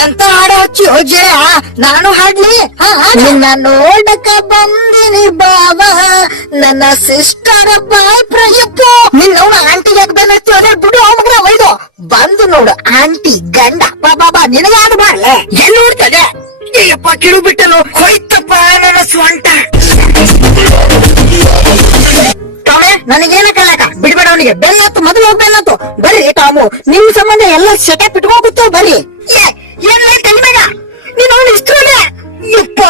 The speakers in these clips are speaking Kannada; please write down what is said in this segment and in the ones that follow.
ಎಂತ ಹಾಡ ಹಚ್ಚಿ ನಾನು ಹಾಡ್ಲಿ ನಿನ್ನ ನೋಡಕ ಬಂದಿನಿ ಬಾವ ನನ್ನ ಸಿಸ್ಟರ್ ಬಾಯ್ ಪ್ರಯಪ್ಪ ನಿನ್ನ ಆಂಟಿಗೆ ಬಂದ ಬಿಡು ಮಗನ ಒಯ್ದು ಬಂದು ನೋಡು ಆಂಟಿ ಗಂಡ ಬಾಬಾ ನಿನಗ ಯಾರು ಮಾಡ್ಲೆ ಎಲ್ಲಿ ನೋಡ್ತದೆ ಅಯ್ಯಪ್ಪ ಕಿಡು ಬಿಟ್ಟಲು ಹೋಯ್ತಪ್ಪ ನನ್ನ ಸ್ವಂಟ ಟಾಮೆ ನನಗೇನ ಕಲಾಕ ಬಿಡ್ಬೇಡ ಅವನಿಗೆ ಬೆನ್ನತ್ತು ಮೊದಲು ಹೋಗಿ ಬೆನ್ನತ್ತು ಬರ್ರಿ ಟಾಮು ನಿಮ್ ಸಂಬಂಧ ಎಲ್ಲ ಸೆಟಪ್ ಇಟ್ಕೋಗುತ್ತೋ ಬರ್ರಿ ಏನ್ ನಿಮಗ ನೀನು ಅವನು ಇಷ್ಟೇ ಯಪ್ಪ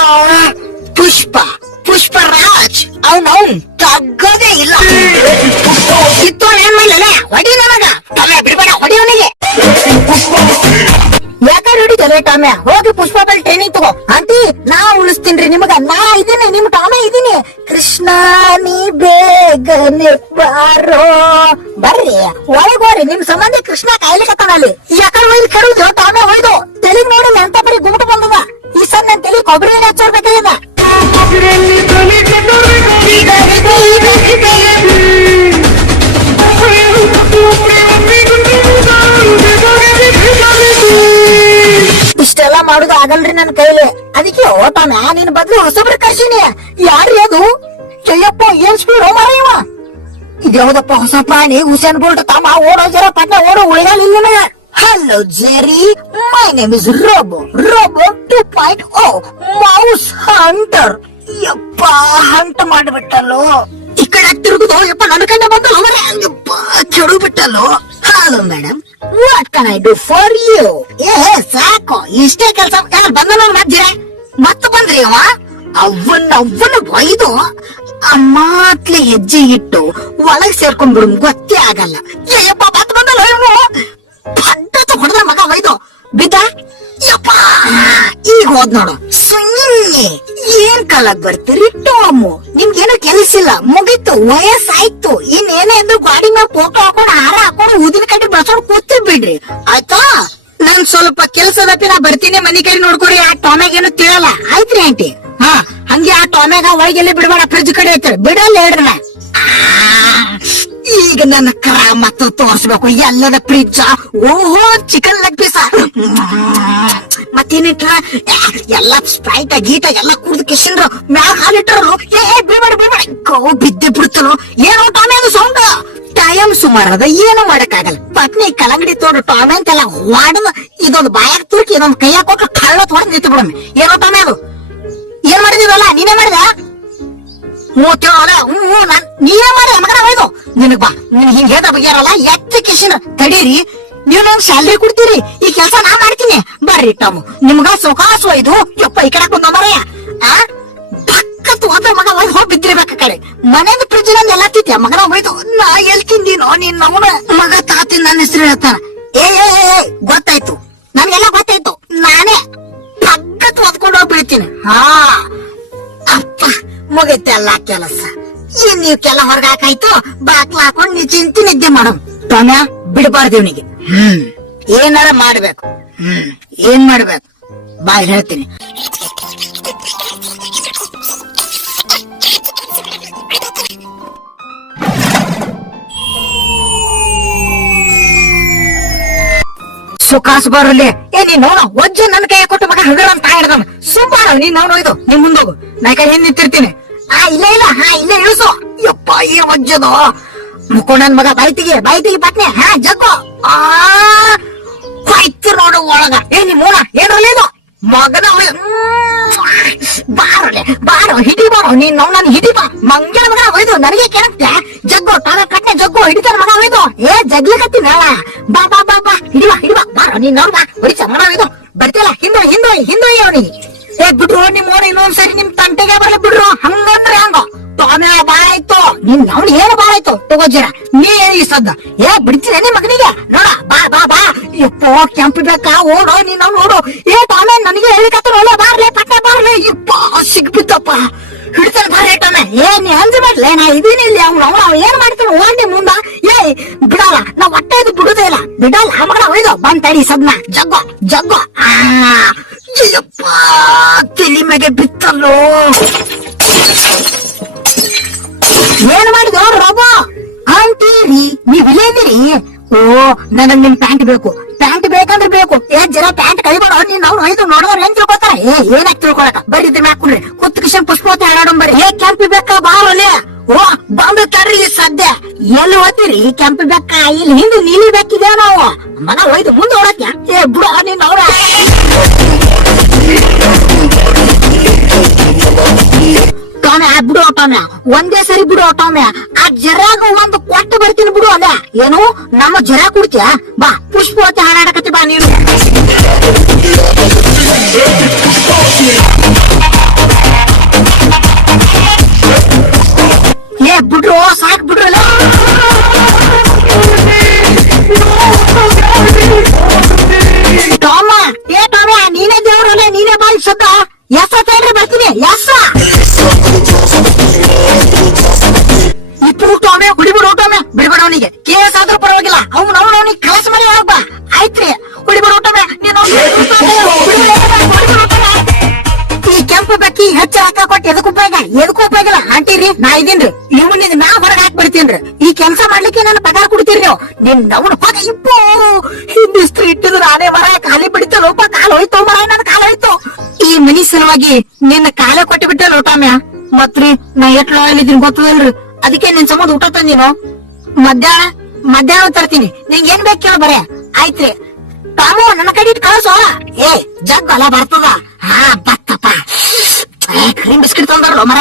ಪುಷ್ಪರಾಜ್ ಅವನ್ ತಗ್ಗದೇ ಇಲ್ಲ ಇತ್ತು ಏನ್ ಮಾಡ್ಲೇ ಹೊಡಿ ನನಗ ಟಾಮೆ ಬಿಡ್ಬೇಡ ಹೊಡಿ ಅವನಿಗೆ ಯಾಕಂದ್ರೆ ಹೊಡಿತಾರೆ ಟಾಮೆ ಹೋಗಿ ಪುಷ್ಪ ಬಲ್ ಟ್ರೈನಿಂಗ್ ತಗೋ ಆಂಟಿ ನಾ ಉಳಿಸ್ತೀನ್ರಿ ನಿಮಗ ನಾ ಇದೀನಿ ನಿಮ್ ಟಾಮೆ ಇದೀನಿ ಕೃಷ್ಣ ನೀ ಬೇಗನೆ ಬಾರೋ ಬರ್ರಿ ಒಳಗೋರಿ ನಿಮ್ ಸಂಬಂಧಿ ಕೃಷ್ಣ ಕಾಯ್ಲಿಕತ್ತಾನಲ್ಲಿ ಯಾಕಂದ್ರೆ ಒಯ್ದು ಕೆಡುದು ಟಾಮೆ ಒಯ್ದು ತೆಲಿಗ್ ನೋಡಿ ಅಂತ ಬರೀ ಗುಂಪು ಬಂದದ ಈ ಸಣ್ಣ ನನ್ ತೆಲಿ ಕೊಬ್ಬರಿ ಹಚ್ಚೋರ್ಬೇಕಾಗ್ಯದ ಇಷ್ಟೆಲ್ಲ ಮಾಡುದು ಆಗಲ್ರಿ ನನ್ ಕೈಲಿ ಅದಕ್ಕೆ ಓಟಾನ ನಿನ್ ಬದ್ಲು ಹೊಸಬ್ರ ಕರ್ಸಿನಿ ಯಾರ್ರಿ ಅದು ಅಯ್ಯಪ್ಪ ಏನ್ ಸ್ಪೀಡ್ ಮಾರಯ್ಯವ ಇದ್ಯಾವ್ದಪ್ಪ ಹೊಸ ಪ್ರಾಣಿ ಹುಸೇನ್ ಬೋಲ್ಟ್ ತಮ್ಮ ಓಡೋ ಜರ ಪಟ್ಟ ಓಡೋ ಉಳಿಗಾಲ ಇಲ್ಲ hello Jerry my name is Robo 2.0 mouse hunter ಯಪ್ಪ ಹಂಟ್ ಮಾಡ್ಬಿಟ್ಟಲ್ಲೋ ಈ ಕಡೆ ತಿರುಗುದು ಯಪ್ಪ ನನ್ನ ಕಡೆ ಬಂದಲ್ಲ ಯಪ್ಪ ಕೆಡು ಬಿಟ್ಟಲ್ಲೋ hello madam what can I do for you ಸಾಕು ಇಷ್ಟೇ ಕೆಲಸ ಬಂದ ಮತ್ತೆ ಬಂದ್ರಿ ಅವನ್ನ ಒಯ್ದು ಮಾತ್ಲೆ ಹೆಜ್ಜೆ ಇಟ್ಟು ಒಳಗ್ ಸೇರ್ಕೊಂಡ್ಬಿಡು ಗೊತ್ತೇ ಆಗಲ್ಲ ಯಪ್ಪ ಮತ್ತೆ ಬಂದಲ್ಲ ಪಂಟ ಹೊಡೆದ ಮಗ ಒಯ್ದು ಬಿದ್ದ ಯಪ್ಪ ಈಗ ಹೋದ್ ನೋಡು ಸುಮ್ಮನೆ ಏನ್ ಕಾಲಕ್ ಬರ್ತೀರಿ ಟೋಮು ನಿಮ್ಗೇನು ಕೆಲಸಿಲ್ಲ ಮುಗೀತು ವಯಸ್ಸಾಯ್ತು ಇನ್ನೇನೇ ಇದ್ರು ಗಾಡಿ ಮೇಲೆ ಫೋಟೋ ಹಾಕೊಂಡು ಹಾರ ಹಾಕೊಂಡು ಊದಿನ ಕಡ್ಡಿ ಬಳ್ಸೋಡ್ ಕೂತಿ ಬಿಡ್ರಿ ಆಯ್ತಾ ನಾನ್ ಸ್ವಲ್ಪ ಕೆಲ್ಸದಪ್ಪಿ ನಾ ಬರ್ತೀನಿ ಮನಿ ಕಡೆ ನೋಡ್ಕೊಡಿ ಆ ಟೊಮೆಗೇನು ತಿಳಿಯಲ್ಲ ಆಯ್ತ್ರಿ ಆಂಟಿ ಹಾ ಹಂಗೆ ಆ ಟೊಮೆಗ ಒಳಗೆಲ್ಲಿ ಬಿಡ್ಬೇಡ ಫ್ರಿಜ್ ಕಡೆ ಐತೇಳಿ ಬಿಡಲ್ಲ ಹೇಳ್ರಿ ಈಗ ನನ್ನ ಕರ ಮತ್ತು ತೋರ್ಸ್ಬೇಕು ಎಲ್ಲದ ಫ್ರಿಜ್ ಓಹೋ ಚಿಕನ್ ಲೆಗ್ ಪೀಸ ಮತ್ತೇನಿಟ್ರ ಎಲ್ಲ ಸ್ಪ್ರೈಟ್ ಗೀಟ ಎಲ್ಲ ಕುಡ್ದು ಕಿಶನ್ರು ಮ್ಯಾಲ ಹಾಲಿಟ್ರು ಬಿಡ್ಬೇಡ ಗೋ ಬಿದ್ದೆ ಬಿಡ್ತಲು ಏನೋ ಟಾಮೆ ಅದು ಸೌಂಡ್ ಟೈಮ್ ಸುಮಾರದ ಏನು ಮಾಡಕ್ಕಾಗಲ್ಲ ಪತ್ನಿ ಕಲಂಗಡಿ ತೋಡು ಟಾಮೆ ಅಂತೆಲ್ಲ ಹೊಡೆದ ಇದೊಂದು ಬಾಯಾಗ ತುರ್ಕಿ ಇದೊಂದು ಕೈಯಾಗ ಕೊಟ್ಟು ಕಳ್ಳ ಹೊಡೆದ್ ನಿಂತು ಬಿಡಮ್ಮೆ ಏನೋ ಟಾಮೆ ಅದು ಏನ್ ಮಾಡಿದಿವಲ್ಲ ನೀನೇ ಮಾಡಿದ ನೀನೇ ಮಾಡಿ ಮಗನ ಒಯ್ದು ನಿನಗ್ ಬಾ ನಿನ್ ಹಿಂಗ್ ಹೇಳ್ದ ಬಗ್ಯಾರಲ್ಲ ಎಚ್ಚ ತಡೀರಿ ನೀವ್ ನಂಗ್ ಸ್ಯಾಲ್ರಿ ಕೊಡ್ತೀರಿ ಈ ಕೆಲ್ಸ ನಾ ಮಾಡ್ತೀನಿ ಬರ್ರಿ ಟಮು ನಿಮ್ಗ ಸೊಕಾಸು ಒಯ್ದು ಯಪ್ಪ ಈ ಕಡೆ ಬಂದ ಮರಯ್ಯ ಪಕ್ಕತ್ ಹೋದ ಮಗ ಒಯ್ದು ಹೋಗಿ ಬಿದ್ದಿರ್ಬೇಕ ಕಡೆ ಮನೆಯಿಂದ ಫ್ರಿಜ್ ನಂದು ಎಲ್ಲ ತಿಂತೀಯ ಮಗನ ಒಯ್ದು ನಾ ಎಲ್ ತಿಂದಿನೋ ನಿನ್ ನಮ್ಮನ ಮಗ ತಾತಿ ನನ್ನ ಹೆಸರು ಹೇಳ್ತಾನ ಗೊತ್ತಾಯ್ತು ನನ್ಗೆಲ್ಲ ಗೊತ್ತಾಯ್ತು ನಾನೇ ಪಕ್ಕತ್ ಹೊದ್ಕೊಂಡು ಹೋಗಿ ಬೀಳ್ತೀನಿ ಹಾ ಅಪ್ಪ ಮುಗೈತೆ ಎಲ್ಲ ಕೆಲಸ ಏನ್ ನೀವ್ ಕೆಲ ಹೊರಗಾಕಾಯ್ತು ಬಾಕ್ಲ ಹಾಕೊಂಡ್ ನೀ ಚಿಂತಿ ನಿದ್ದೆ ಮಾಡಮ್ ಟೊಮ್ಯ ಬಿಡಬಾರ್ದು ಇವನಿಗೆ ಏನಾರ ಮಾಡ್ಬೇಕು ಏನ್ ಮಾಡ್ಬೇಕು ಬಾ ಹೇಳ್ತೀನಿ ಸುಖಾಸ್ ಬರಲಿ ನೀನ್ ನೋಡ ಒಜ್ಜ ನನ್ ಕೈ ಕೊಟ್ಟು ಮಗ ಹಗರ ಅಂತ ಹಿಡ್ದಾನ ಸುಮಾರು ನೀನ್ ನೋಡು ಇದು ನಿಮ್ ಮುಂದೋಗು ನಾ ಕೈ ಹಿಂದ್ ನಿಂತಿರ್ತೀನಿ ಇಲ್ಲ ಇಳಿಸು ಯಪ್ಪ ಏನ್ ಒಜ್ಜದು ಮುಕ್ಕೊಂಡನ್ ಮಗ ಬಾಯ್ತಿಗೆ ಪಟ್ನೆ ಜಗ್ಗು ಬಾಯ್ತು ನೋಡು ಒಳಗ ನಿಮ್ ಮೂಲ ಏನ್ರಲ್ಲ ಇದು ಮಗನ ಬಾರೋ ಹಿಡಿ ಬಾರೋ ನೀನ್ ನೋಡ್ ನನ್ ಹಿಡಿ ಬಾ ಮಂಗನ ಮಗ ಒಯ್ದು ನನಗೆ ಕೇಳತ್ತೆ ಜಗ್ಗು ಟಾನ ಕಟ್ನೆ ಜಗ್ಗು ಹಿಡಿತಾರ ಮಗ ಒಯ್ದು ಜಗ್ಲಿಕತ್ತಿ ನಾಳ ಬಾ ಹಿಡಿಬಾ ಬಾರೋ ನೀನ್ ನೋಡ್ ಬಾ ಹೊಡಿಸ ಮಗ ಒಯ್ದು ಬರ್ತಿಲ್ಲ ಹಿಂದೋಯ್ ಅವನಿಗೆ ಬಿಡ್ರು ನಿಮ್ ಓಣ ಇನ್ನೊಂದ್ಸರಿ ನಿಮ್ ತಂಟೆಗೆ ಬರಲ್ಲ ಬಿಡ್ರು ಹಂಗಂದ್ರೆ ಹಂಗ ಟೊಮೆ ಬಾಯ್ತು ನಿನ್ ಅವ್ನು ಏನು ಬಾಯ್ತು ತಗೋಜಿರ ನೀ ಈ ಸದ್ದ ಬಿಡ್ತೀನಿ ನಿಮ್ ಮಗನಿಗೆ ನೋಡ ಬಾ ಯಪ್ಪೋ ಕೆಂಪು ಬೇಕಾ ಓಡೋ ನೀನ್ ಅವ್ನು ನೋಡು ಟೊಮೆ ನನಗೆ ಹೇಳಿಕತ್ತ ನೋಡ ಬಾರ್ಲೆ ಪಟ್ಟೆ ಬಾರ್ಲೆ ಯಪ್ಪ ಸಿಗ್ಬಿತ್ತಪ್ಪ ಹಿಡ್ತಾನೆ ಬಾರ್ಲೆ ಟೊಮೆ ನೀ ಅಂಜಬೇಡ್ಲೆ ನಾ ಇದೀನಿ ಇಲ್ಲಿ ಅವ್ನು ಏನ್ ಮಾಡ್ತಾನೆ ಓಡಿ ಮುಂದ ಬಿಡಲ್ಲ ನಾ ಒಟ್ಟೆ ಇದು ಬಿಡುದೇ ಇಲ್ಲ ಬಿಡಲ್ಲ ಆ ಮಗನ ಒಯ್ದು ಬಂದ್ ತಡಿ ಸದ್ನ ಜಗ್ಗು ಅಯ್ಯಪ್ಪ ತಲಿ ಮ್ಯಾಗೆ ಬಿತ್ತಲ್ಲೋ ಏನ್ ಮಾಡಿದ ರೋಬೋ ಆಂಟಿ ನೀವ್ ಇಲ್ಲೇ ಇದೀರಿ ಓ ನನಗ್ ನಿಮ್ ಪ್ಯಾಂಟ್ ಬೇಕಂದ್ರೆ ಬೇಕು ಜರ ಪ್ಯಾಂಟ್ ಕಳಿಬೇಡ ನೀನ್ ಅವ್ರು ಒಯ್ದು ನೋಡೋರ್ ಏನ್ ತಿಳ್ಕೊತಾರ ಏನಾಗ್ ತಿಳ್ಕೊಳಕ ಬರೀ ಇದ್ರ ಮ್ಯಾಕ್ ಕುಡ್ರಿ ಕುತ್ ಕಿಶನ್ ಪುಷ್ಪವತಿ ಹಾಡಾಡೋ ಬರೀ ಕೆಂಪಿ ಬೆಕ್ಕ ಬಾರಲೆ ಓ ಬಂದು ತಡ್ರಿ ಸದ್ಯ ಎಲ್ಲಿ ಓದ್ತೀರಿ ಕೆಂಪಿ ಬೆಕ್ಕ ಇಲ್ಲಿ ಹಿಂದೆ ನೀಲಿ ಬೆಕ್ಕಿದೆ ನಾವು ಮನ ಒಯ್ದು ಮುಂದೆ ಓಡತ್ಯ ಬಿಡು ನೀನ್ ಅವ್ರ ಟಾಮ್ಯಾ ಬಿಡು ಟಾಮ್ಯಾ ಒಂದೇ ಸರಿ ಬಿಡು ಟಾಮ್ಯಾ ಆ ಜರಾಗ ಒಂದು ಕೊಟ್ಟು ಬರ್ತೀನಿ ಬಿಡು ಅದ ಏನು ನಮ್ಮ ಜರ ಕುಡ್ತೀಯ ಬಾ ಪುಷ್ಪವತಿ ಹಾಡಾಡಕತ್ತಿ ಬಾ ನೀನು ಬಿಡ್ರು ಸಾಕ್ ಬಿಡ್ರಲ್ಲ ಟಾಮ ಟಾಮ್ಯಾ ನೀನೇ ದೇವ್ರಲ್ಲ ನೀನೇ ಬಾಯಿ ಸದ್ದ ಎಸ್ ಹೇಳ್ರಿ ಬರ್ತೀನಿ ಎಸ್ ಇಬ್ರು ಟಾಮೆ ಹುಡಿಬಿಡು ಟಾಮೆ ಬಿಡ್ಬೇಡ ಅವನಿಗೆ ಕೇಸ್ ಆದ್ರೂ ಪರವಾಗಿಲ್ಲ ಅವನಿಗೆ ಕಲಸ ಮಾಡಿ ಆಗ್ಬ ಆಯ್ತ್ರಿ ಹುಡಿಬಿಡು ಟಾಮೆ ನೀನು ಈ ಕೆಂಪು ಬೆಕ್ಕಿ ಹೆಚ್ಚು ಹಾಕ ಕೊಟ್ಟು ಎದಕ್ಕೂ ಉಪಯೋಗಿಲ್ಲ ಆಂಟಿರಿ ನಾ ಇದೀನ್ರಿ ಇವನಿಗೆ ನಾ ಹೊರಗೆ ಹಾಕಿ ಬಿಡ್ತೀನ್ರಿ ಈ ಕೆಲಸ ಮಾಡ್ಲಿಕ್ಕೆ ನಾನು ಪಗಾರ ಕೊಡ್ತೀರಿ ನೀವು ನಿನ್ ಅವ್ನ ಪಗ ಇಪ್ಪು ಹಿಂದಿಸ್ತ್ರಿ ಇಟ್ಟಿದ್ರು ಆನೆ ಮರ ಖಾಲಿ ಬಿಡ್ತಲ್ಲೋಪ ಕಾಲು ಹೋಯ್ತು ಮರ ನನ್ನ ಕಾಲು ಹೋಯ್ತು ಈ ಮನಿ ಸಲುವಾಗಿ ನಿನ್ನ ಕಾಲ ಕೊಟ್ಟು ಬಿಟ್ಟೆ ಲೋಟಾಮ್ಯ ಮತ್ರಿ ನಾ ಎಟ್ ಇದ್ದೀನಿ ಗೊತ್ತದಲ್ರಿ ಅದಕ್ಕೆ ನಿನ್ ಸಂಬಂಧ ಊಟ ತಂದಿನೋ ಮಧ್ಯಾಹ್ನ ತರ್ತೀನಿ ನಿಂಗೆ ಏನ್ ಬೇಕು ಕೇಳ ಬರೇ ಆಯ್ತ್ರಿ ತಾಮು ನನ್ನ ಕಡೆ ಇಟ್ಟು ಕಳ್ಸೋ ಜಗ್ ಅಲ್ಲ ಬರ್ತದ ಹಾ ಬತ್ತಪ್ಪ ಕ್ರೀಮ್ ಬಿಸ್ಕಿಟ್ ತಂದಾರ ಮರ